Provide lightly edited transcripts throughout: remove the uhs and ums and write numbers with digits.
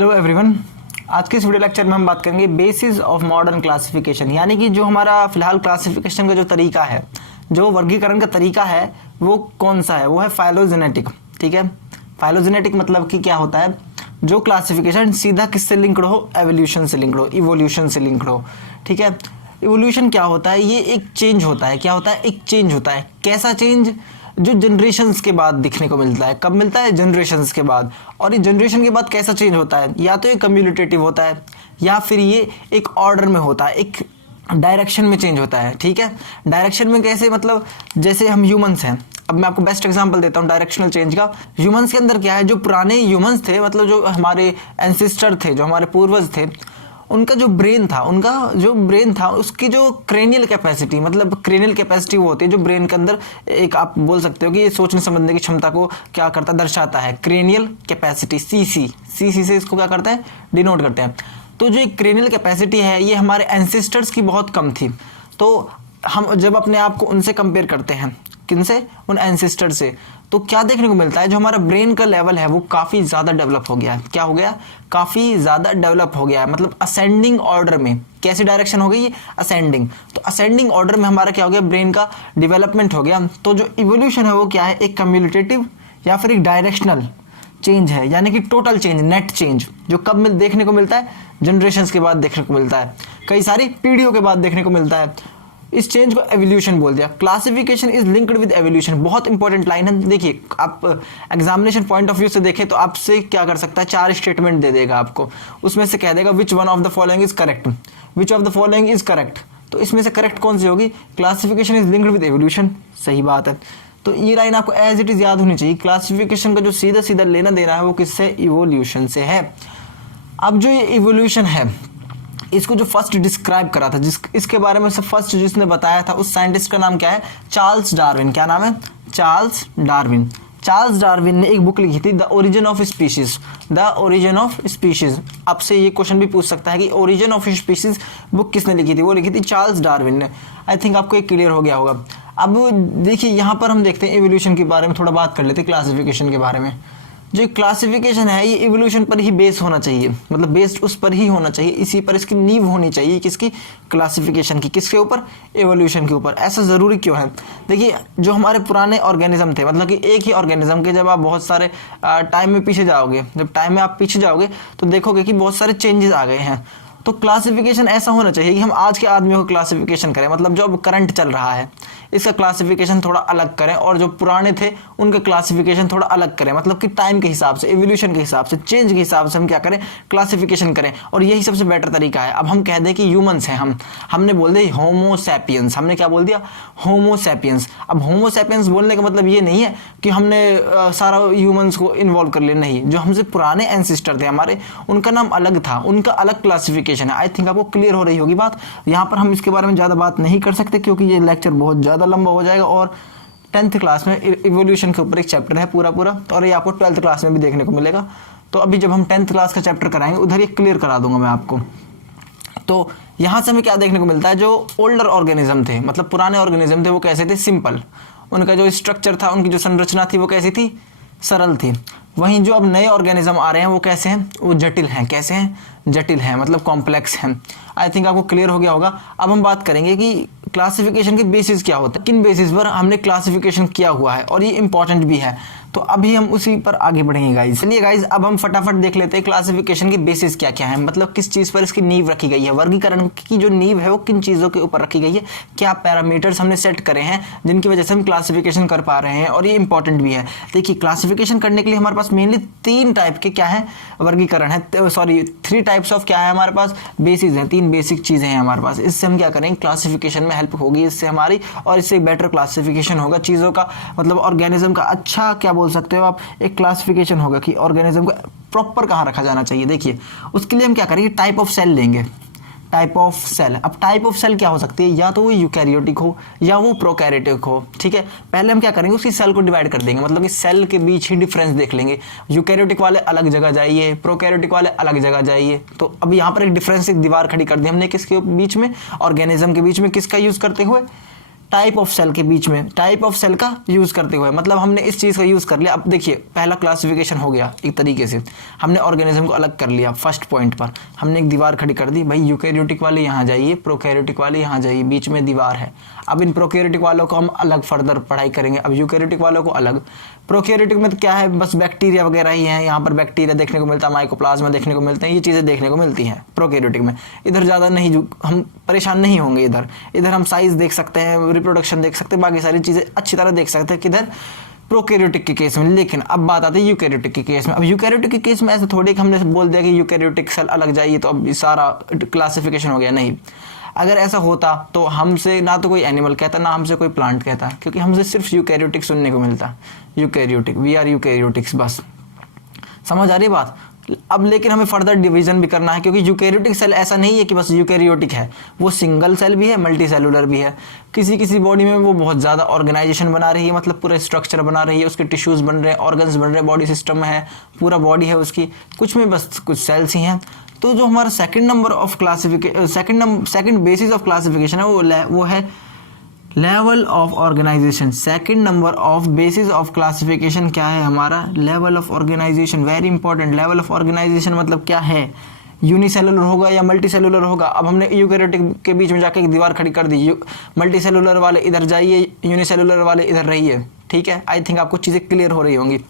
Hello everyone. आज के इस वीडियो लेक्चर में हम बात करेंगे बेसिस ऑफ मॉडर्न क्लासिफिकेशन, यानी कि जो हमारा फिलहाल क्लासिफिकेशन का जो तरीका है, जो वर्गीकरण का तरीका है वो कौन सा है, वो है फाइलोजेनेटिक। ठीक है, फाइलोजेनेटिक मतलब कि क्या होता है, जो क्लासिफिकेशन सीधा किससे लिंक्ड हो, एवोल्यूशन से लिंक्ड हो, इवोल्यूशन से लिंक्ड हो। ठीक है, इवोल्यूशन क्या होता है, ये एक चेंज होता है। क्या होता है, एक चेंज होता है। कैसा चेंज, जो जनरेशन्स के बाद दिखने को मिलता है। कब मिलता है, जनरेशन्स के बाद। और ये जनरेशन के बाद कैसा चेंज होता है, या तो ये कम्यूटेटिव होता है या फिर ये एक ऑर्डर में होता है, एक डायरेक्शन में चेंज होता है। ठीक है, डायरेक्शन में कैसे, मतलब जैसे हम ह्यूमंस हैं। अब मैं आपको बेस्ट एग्जांपल देता हूँ डायरेक्शनल चेंज का। ह्यूमंस के अंदर क्या है, जो पुराने ह्यूमंस थे, मतलब जो हमारे एंसेस्टर थे, जो हमारे पूर्वज थे, उनका जो ब्रेन था, उसकी जो क्रेनियल कैपेसिटी, मतलब क्रेनियल कैपेसिटी वो होती है जो ब्रेन के अंदर एक, आप बोल सकते हो कि ये सोचने समझने की क्षमता को क्या करता है, दर्शाता है। क्रेनियल कैपेसिटी, सीसी से इसको क्या करता है, डिनोट करते हैं। तो जो एक क्रेनियल कैपेसिटी है, ये हमारे एंसेस्टर्स की बहुत कम थी। तो हम जब अपने आप को उनसे कंपेयर करते हैं, किनसे, उन एंसेस्टर से, तो क्या देखने को मिलता है, जो हमारा ब्रेन का लेवल है वो काफ़ी ज़्यादा डेवलप हो गया है। क्या हो गया, काफ़ी ज़्यादा डेवलप हो गया है, मतलब असेंडिंग ऑर्डर में। कैसी डायरेक्शन हो गई है, असेंडिंग। तो असेंडिंग ऑर्डर में हमारा क्या हो गया, ब्रेन का डेवलपमेंट हो गया। तो जो इवोल्यूशन है वो क्या है, एक कम्यूटेटिव या फिर एक डायरेक्शनल चेंज है, यानी कि टोटल चेंज, नेट चेंज, जो कब देखने को मिलता है, जनरेशन्स के बाद देखने को मिलता है, कई सारी पीढ़ियों के बाद देखने को मिलता है। इस चेंज को एवोल्यूशन बोल दिया। Classification is linked with evolution, बहुत इंपॉर्टेंट लाइन है। देखिए, आप एग्जामिनेशन पॉइंट ऑफ व्यू से देखें तो आपसे क्या कर सकता है, 4 स्टेटमेंट दे देगा आपको। उसमें से कह देगा which one of the following is correct, which of the following is correct. तो इसमें से करेक्ट कौन सी होगी, classification is linked with evolution. सही बात है। तो ये लाइन आपको एज इट इज याद होनी चाहिए। क्लासिफिकेशन का जो सीधा सीधा लेना देना है वो किससे, इवोल्यूशन से है। अब जो ये इवोल्यूशन है, इसको जो फर्स्ट डिस्क्राइब करा था, इसके बारे में से फर्स्ट जिसने बताया था, उस साइंटिस्ट का नाम क्या है, चार्ल्स डार्विन। क्या नाम है, चार्ल्स डार्विन। चार्ल्स डार्विन ने एक बुक लिखी थी, the origin of species. The origin of species. आपसे ये क्वेश्चन भी पूछ सकता है कि ओरिजिन ऑफ स्पीशीज बुक किसने लिखी थी, वो लिखी थी चार्ल्स डार्विन ने। आई थिंक आपको एक क्लियर हो गया होगा। अब देखिए, यहाँ पर हम देखते हैं एवोल्यूशन के बारे में थोड़ा बात कर लेते हैं, क्लासिफिकेशन के बारे में। जो क्लासिफिकेशन है ये इवोल्यूशन पर ही बेस होना चाहिए, मतलब बेस्ड उस पर ही होना चाहिए, इसी पर इसकी नींव होनी चाहिए। किसकी, क्लासिफिकेशन की। किसके ऊपर, एवोल्यूशन के ऊपर। ऐसा ज़रूरी क्यों है, देखिए, जो हमारे पुराने ऑर्गेनिज्म थे, मतलब कि एक ही ऑर्गेनिज्म के जब आप बहुत सारे टाइम में पीछे जाओगे, जब टाइम में आप पीछे जाओगे तो देखोगे कि बहुत सारे चेंजेस आ गए हैं। तो क्लासिफिकेशन ऐसा होना चाहिए कि हम आज के आदमियों को क्लासिफिकेशन करें, मतलब जो अब करंट चल रहा है इसका क्लासिफिकेशन थोड़ा अलग करें, और जो पुराने थे उनका क्लासिफिकेशन थोड़ा अलग करें, मतलब कि टाइम के हिसाब से, एवोल्यूशन के हिसाब से, चेंज के हिसाब से हम क्या करें, क्लासिफिकेशन करें। और यही सबसे बेटर तरीका है। अब हम कह दें कि ह्यूमंस हैं, हमने बोल दिया होमो सैपियंस। हमने क्या बोल दिया, होमो सैपियंस। अब होमो सैपियंस बोलने का मतलब ये नहीं है कि हमने सारा ह्यूमंस को इन्वॉल्व कर लिया, नहीं। जो हमसे पुराने एंसेस्टर थे हमारे, उनका नाम अलग था, उनका अलग क्लासिफिकेशन है। आई थिंक आपको क्लियर हो रही होगी बात। यहाँ पर हम इसके बारे में ज़्यादा बात नहीं कर सकते क्योंकि ये लेक्चर बहुत ज़्यादा लंबा हो जाएगा, और 10th क्लास में इवोल्यूशन के ऊपर एक चैप्टर है पूरा, और ये आपको 12th क्लास में भी देखने को मिलेगा। तो अभी जब हम 10th क्लास का चैप्टर कराएंगे उधर ये क्लियर करा दूंगा मैं आपको। तो यहाँ से हमें क्या देखने को मिलता है, जो ओल्डर ऑर्गेनिज्म थे, मतलब पुराने ऑर्गेनिज्म थे, वो कैसे थे, सिंपल। उनका जो स्ट्रक्चर था, उनकी जो संरचना थी वो कैसी थी, सरल थी। वहीं जो अब नए ऑर्गेनिज्म आ रहे हैं वो कैसे हैं, वो जटिल हैं। कैसे हैं, जटिल हैं, मतलब कॉम्प्लेक्स हैं। आई थिंक आपको क्लियर हो गया होगा। अब हम बात करेंगे कि क्लासिफिकेशन के बेसिस क्या होता है, किन बेसिस पर हमने क्लासिफिकेशन किया हुआ है, और ये इंपॉर्टेंट भी है। तो अभी हम उसी पर आगे बढ़ेंगे गाइज। चलिए गाइज, अब हम फटाफट देख लेते हैं क्लासिफिकेशन के बेसिस क्या क्या है, मतलब किस चीज़ पर इसकी नींव रखी गई है। वर्गीकरण की जो नींव है वो किन चीज़ों के ऊपर रखी गई है, क्या पैरामीटर्स हमने सेट करे हैं जिनकी वजह से हम क्लासिफिकेशन कर पा रहे हैं, और ये इंपॉर्टेंट भी है। देखिए, क्लासिफिकेशन करने के लिए हमारे पास मेनली 3 टाइप के क्या है, वर्गीकरण है, 3 टाइप्स ऑफ क्या है हमारे पास, बेसिस हैं। 3 बेसिक चीज़ें हैं हमारे पास। इससे हम क्या करेंगे, क्लासिफिकेशन में हेल्प होगी इससे हमारी, और इससे बेटर क्लासिफिकेशन होगा चीज़ों का, मतलब ऑर्गेनिज्म का। अच्छा क्या बोल सकते हो आप, एक क्लासिफिकेशन होगा कि ऑर्गेनिज्म को प्रॉपर कहाँ रखा जाना चाहिए। देखिए, उसके लिए हम क्या करेंगे, टाइप ऑफ सेल लेंगे। टाइप ऑफ सेल, अब टाइप ऑफ सेल क्या हो सकती है, या तो वो यूकैरियोटिक हो या वो प्रोकैरियोटिक हो। ठीक है, पहले हम क्या करेंगे, उसकी सेल को डिवाइड कर देंगे, मतलब कि सेल के बीच ही डिफरेंस देख लेंगे। यूकैरियोटिक वाले अलग जगह जाइए, प्रोकैरियोटिक वाले अलग जगह जाइए। तो अब यहाँ पर एक डिफरेंस, एक दीवार खड़ी कर दी हमने, किसके बीच में, ऑर्गेनिज्म के बीच में। किसका यूज करते हुए, टाइप ऑफ सेल के बीच में, टाइप ऑफ सेल का यूज़ करते हुए, मतलब हमने इस चीज़ का यूज़ कर लिया। अब देखिए पहला क्लासिफिकेशन हो गया एक तरीके से, हमने ऑर्गेनिज्म को अलग कर लिया। फर्स्ट पॉइंट पर हमने एक दीवार खड़ी कर दी, भाई यूकैरियोटिक वाले यहाँ जाइए, प्रोकैरियोटिक वाले यहाँ जाइए, बीच में दीवार है। अब इन प्रोकैरियोटिक वालों को हम अलग फर्दर पढ़ाई करेंगे, अब यूकैरियोटिक वालों को अलग। प्रोकैरियोटिक में तो क्या है, बस बैक्टीरिया वगैरह ही हैं, यहाँ पर बैक्टीरिया देखने को मिलता है, माइकोप्लाज्मा देखने को मिलते हैं, ये चीज़ें देखने को मिलती हैं प्रोकैरियोटिक में। इधर ज़्यादा नहीं, हम परेशान नहीं होंगे। इधर हम साइज देख सकते हैं, रिप्रोडक्शन देख सकते हैं, बाकी सारी चीज़ें अच्छी तरह देख सकते हैं किधर, प्रोकैरियोटिक के केस में। लेकिन अब बात आती है यूकैरियोटिक के केस में। अब यूकैरियोटिक के केस में ऐसे थोड़ी कि हमने बोल दिया कि यूकैरियोटिक सेल अलग जाइए तो अब सारा क्लासिफिकेशन हो गया, नहीं। अगर ऐसा होता तो हमसे ना तो कोई एनिमल कहता, ना हमसे कोई प्लांट कहता, क्योंकि हमसे सिर्फ यूकैरियोटिक सुनने को मिलता। यूकैरियोटिक, वी आर यूकैरियोटिक्स, बस। समझ आ रही बात? अब लेकिन हमें फर्दर डिवीजन भी करना है, क्योंकि यूकैरियोटिक सेल ऐसा नहीं है कि बस यूकैरियोटिक है, वो सिंगल सेल भी है, मल्टी सेलुलर भी है। किसी किसी बॉडी में वो बहुत ज़्यादा ऑर्गेनाइजेशन बना रही है, मतलब पूरा स्ट्रक्चर बना रही है, उसके टिश्यूज़ बन रहे हैं, ऑर्गन्स बन रहे हैं, बॉडी सिस्टम में है, पूरा बॉडी है उसकी। कुछ में बस कुछ सेल्स ही हैं। तो जो हमारा second number of classification, second basis of classification है वो है level of organisation. Second number of basis of classification क्या है हमारा? Level of organisation. Very important. Level of organisation मतलब क्या है? यूनिसेलुलर होगा या मल्टी सेलुलर होगा। अब हमने यूकैरियोटिक के बीच में जाके एक दीवार खड़ी कर दी, मल्टी सेलुलर वाले इधर जाइए, यूनिसेलुलर वाले इधर रहिए, ठीक है। आई थिंक आपको चीज़ें क्लियर हो रही होंगी।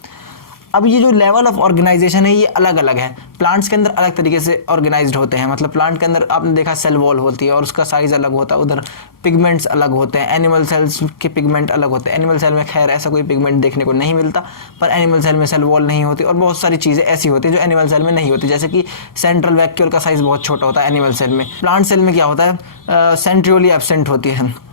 अब ये जो लेवल ऑफ ऑर्गेनाइजेशन है ये अलग अलग है। प्लांट्स के अंदर अलग तरीके से ऑर्गेनाइज्ड होते हैं, मतलब प्लांट के अंदर आपने देखा सेल वॉल होती है और उसका साइज अलग होता है, उधर पिगमेंट्स अलग होते हैं। एनिमल सेल्स के पिगमेंट अलग होते हैं। एनिमल सेल में खैर ऐसा कोई पिगमेंट देखने को नहीं मिलता, पर एनिमल सेल में सेल वॉल नहीं होती और बहुत सारी चीज़ें ऐसी होती हैं जो एनिमल सेल में नहीं होती, जैसे कि सेंट्रल वैक्यूल का साइज बहुत छोटा होता है एनिमल सेल में। प्लांट सेल में क्या होता है, सेंट्रियोली एब्सेंट होती है।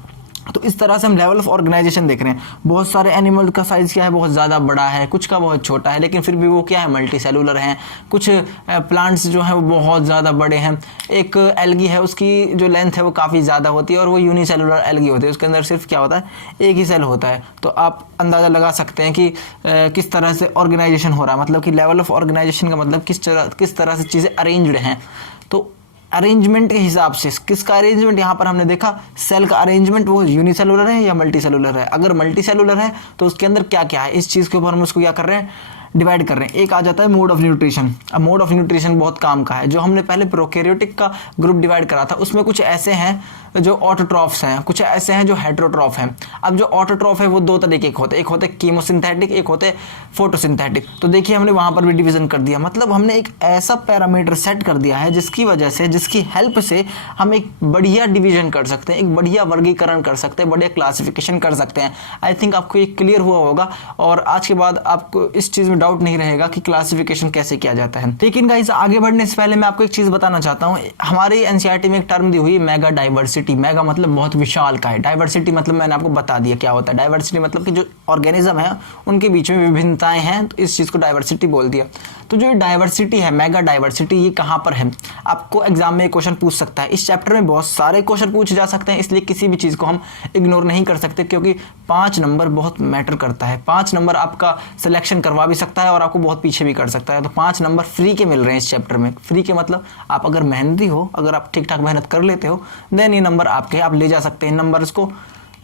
तो इस तरह से हम लेवल ऑफ ऑर्गेनाइजेशन देख रहे हैं। बहुत सारे एनिमल का साइज़ क्या है, बहुत ज़्यादा बड़ा है, कुछ का बहुत छोटा है, लेकिन फिर भी वो क्या है, मल्टी सेलुलर हैं। कुछ प्लांट्स जो हैं वो बहुत ज़्यादा बड़े हैं। एक एल्गी है, उसकी जो लेंथ है वो काफ़ी ज़्यादा होती है और वो यूनिसेलुलर एल्गी होती है, उसके अंदर सिर्फ क्या होता है, एक ही सेल होता है। तो आप अंदाज़ा लगा सकते हैं कि किस तरह से ऑर्गेनाइजेशन हो रहा है, मतलब कि लेवल ऑफ ऑर्गेनाइजेशन का मतलब किस तरह से चीज़ें अरेंज्ड हैं। तो अरेंजमेंट के हिसाब से, किसका अरेंजमेंट, यहाँ पर हमने देखा सेल का अरेंजमेंट वो यूनिसेलुलर है या मल्टी सेलुलर है। अगर मल्टी सेलुलर है तो उसके अंदर क्या क्या है, इस चीज़ के ऊपर हम उसको क्या कर रहे हैं, डिवाइड कर रहे हैं। एक आ जाता है मोड ऑफ न्यूट्रिशन। अब मोड ऑफ न्यूट्रिशन बहुत काम का है। जो हमने पहले प्रोकैरियोटिक का ग्रुप डिवाइड करा था उसमें कुछ ऐसे हैं जो ऑटोट्रॉफ्स हैं, कुछ ऐसे हैं जो हेटेरोट्रॉफ हैं। अब जो ऑटोट्रॉफ है वो दो तरीके के होते हैं, एक होते कीमोसिंथेटिक, एक होते फोटोसिंथेटिक। तो देखिए हमने वहाँ पर भी डिवीजन कर दिया, मतलब हमने एक ऐसा पैरामीटर सेट कर दिया है जिसकी वजह से, जिसकी हेल्प से हम एक बढ़िया डिवीजन कर सकते हैं, एक बढ़िया वर्गीकरण कर सकते हैं, बढ़िया क्लासिफिकेशन कर सकते हैं। आई थिंक आपको ये क्लियर हुआ होगा और आज के बाद आपको इस चीज़ में डाउट नहीं रहेगा कि क्लासिफिकेशन कैसे किया जाता है। लेकिन गाइस आगे बढ़ने से पहले मैं आपको एक चीज़ बताना चाहता हूँ। हमारी एनसीईआरटी में एक टर्म दी हुई मेगा डाइवर्सिटी। मेगा मतलब बहुत विशाल का है, डाइवर्सिटी मतलब मैंने आपको बता दिया क्या होता है। डाइवर्सिटी मतलब कि जो ऑर्गेनिज्म है उनके बीच में विभिन्नताएं हैं, तो इस चीज़ को डाइवर्सिटी बोल दिया। तो जो डाइवर्सिटी है, मेगा डाइवर्सिटी, ये कहाँ पर है? आपको एग्जाम में क्वेश्चन पूछ सकता है। इस चैप्टर में बहुत सारे क्वेश्चन पूछे जा सकते हैं, इसलिए किसी भी चीज़ को हम इग्नोर नहीं कर सकते, क्योंकि 5 नंबर बहुत मैटर करता है। 5 नंबर आपका सिलेक्शन करवा भी सकता है और आपको बहुत पीछे भी कर सकता है। तो 5 नंबर फ्री के मिल रहे हैं इस चैप्टर में। फ्री के मतलब आप अगर मेहनती हो, अगर आप ठीक ठाक मेहनत कर लेते हो, देन ये नंबर आपके, आप ले जा सकते हैं इन नंबर्स को।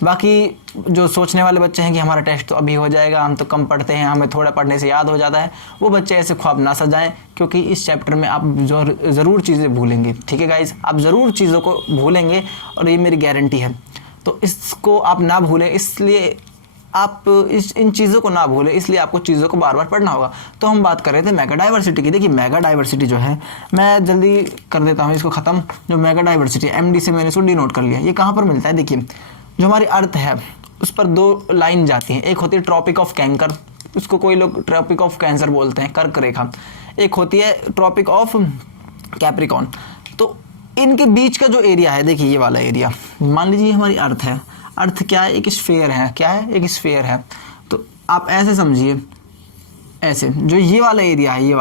बाकी जो सोचने वाले बच्चे हैं कि हमारा टेस्ट तो अभी हो जाएगा, हम तो कम पढ़ते हैं, हमें थोड़ा पढ़ने से याद हो जाता है, वो बच्चे ऐसे ख्वाब ना सजाएं, क्योंकि इस चैप्टर में आप ज़रूर चीज़ें भूलेंगे। ठीक है गाइज, आप ज़रूर चीज़ों को भूलेंगे और ये मेरी गारंटी है। तो इसको आप ना भूलें, इसलिए आप इन चीज़ों को ना भूलें, इसलिए आपको चीज़ों को बार बार पढ़ना होगा। तो हम बात कर रहे थे मेगा डाइवर्सिटी की। देखिए मेगा डाइवर्सिटी जो है, मैं जल्दी कर देता हूँ इसको ख़त्म। जो मेगा डाइवर्सिटी MD से मैंने इसको डिनोट कर लिया। ये कहाँ पर मिलता है? देखिए जो हमारी अर्थ है उस पर 2 लाइन जाती हैं। एक होती है ट्रॉपिक ऑफ कैंकर, उसको कोई लोग ट्रॉपिक ऑफ कैंसर बोलते हैं, कर्क रेखा। एक होती है ट्रॉपिक ऑफ कैप्रिकॉन। तो इनके बीच का जो एरिया है, देखिए ये वाला एरिया, मान लीजिए हमारी अर्थ है। अर्थ क्या है? एक स्फीयर है। क्या है? एक स्फीयर है। तो आप ऐसे समझिए, ऐसे जो ये वाला एरिया है, ये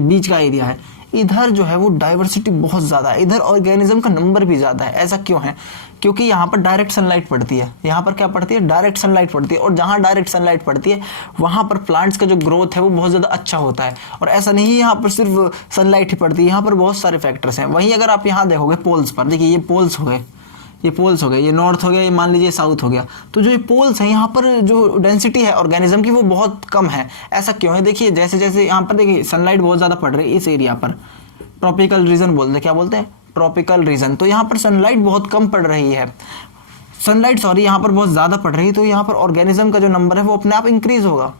बीच का एरिया है, इधर जो है वो डाइवर्सिटी बहुत ज़्यादा है, इधर ऑर्गेनिज्म का नंबर भी ज़्यादा है। ऐसा क्यों है? क्योंकि यहाँ पर डायरेक्ट सनलाइट पड़ती है। यहाँ पर क्या पड़ती है? डायरेक्ट सनलाइट पड़ती है। और जहाँ डायरेक्ट सनलाइट पड़ती है वहाँ पर प्लांट्स का जो ग्रोथ है वो बहुत ज़्यादा अच्छा होता है। और ऐसा नहीं है यहाँ पर सिर्फ सनलाइट ही पड़ती है, यहाँ पर बहुत सारे फैक्टर्स हैं। वहीं अगर आप यहाँ देखोगे पोल्स पर, देखिए ये पोल्स हो गए, ये पोल्स हो गए, ये नॉर्थ हो गया, ये मान लीजिए साउथ हो गया। तो जो ये पोल्स हैं यहाँ पर जो डेंसिटी है ऑर्गेनिज्म की वो बहुत कम है। ऐसा क्यों है? देखिए जैसे जैसे यहाँ पर देखिए सनलाइट बहुत ज़्यादा पड़ रही है इस एरिया पर, ट्रॉपिकल रीजन बोलते हैं, क्या बोलते हैं? Tropical region. तो यहाँ पर सनलाइट बहुत कम पड़ रही है, यहाँ पर बहुत ज़्यादा पड़ रही है, तो यहाँ पर ऑर्गेनिज्म का जो नंबर है वो अपने आप इंक्रीज होगा।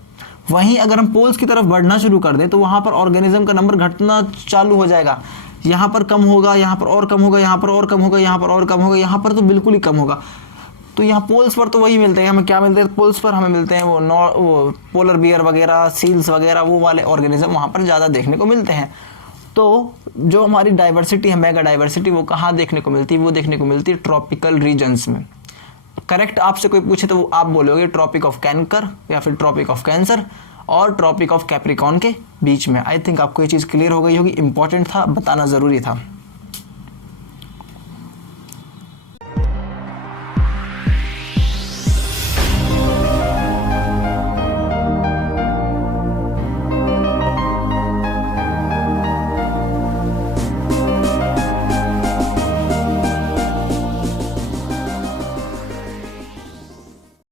वहीं अगर हम पोल्स की तरफ बढ़ना शुरू कर दें तो वहाँ पर ऑर्गेनिज्म का नंबर घटना चालू हो जाएगा। यहाँ पर कम होगा, यहाँ पर और कम होगा, यहाँ पर और कम होगा, यहाँ पर और कम होगा, यहाँ पर तो बिल्कुल ही कम होगा। तो यहाँ पोल्स पर तो वही मिलते हैं हमें, क्या मिलते हैं पोल्स पर? हमें मिलते हैं वो पोलर बियर वगैरह, सील्स वगैरह, वो वाले ऑर्गेनिज्म वहाँ पर ज़्यादा देखने को मिलते हैं। तो जो हमारी डाइवर्सिटी है, मेगा डाइवर्सिटी, वो कहाँ देखने को मिलती है? वो देखने को मिलती है ट्रॉपिकल रीजन्स में। करेक्ट आपसे कोई पूछे तो आप बोलोगे ट्रॉपिक ऑफ कैंकर या फिर ट्रॉपिक ऑफ कैंसर और ट्रॉपिक ऑफ कैप्रिकॉर्न के बीच में। आई थिंक आपको ये चीज़ क्लियर हो गई होगी, इंपॉर्टेंट था, बताना ज़रूरी था।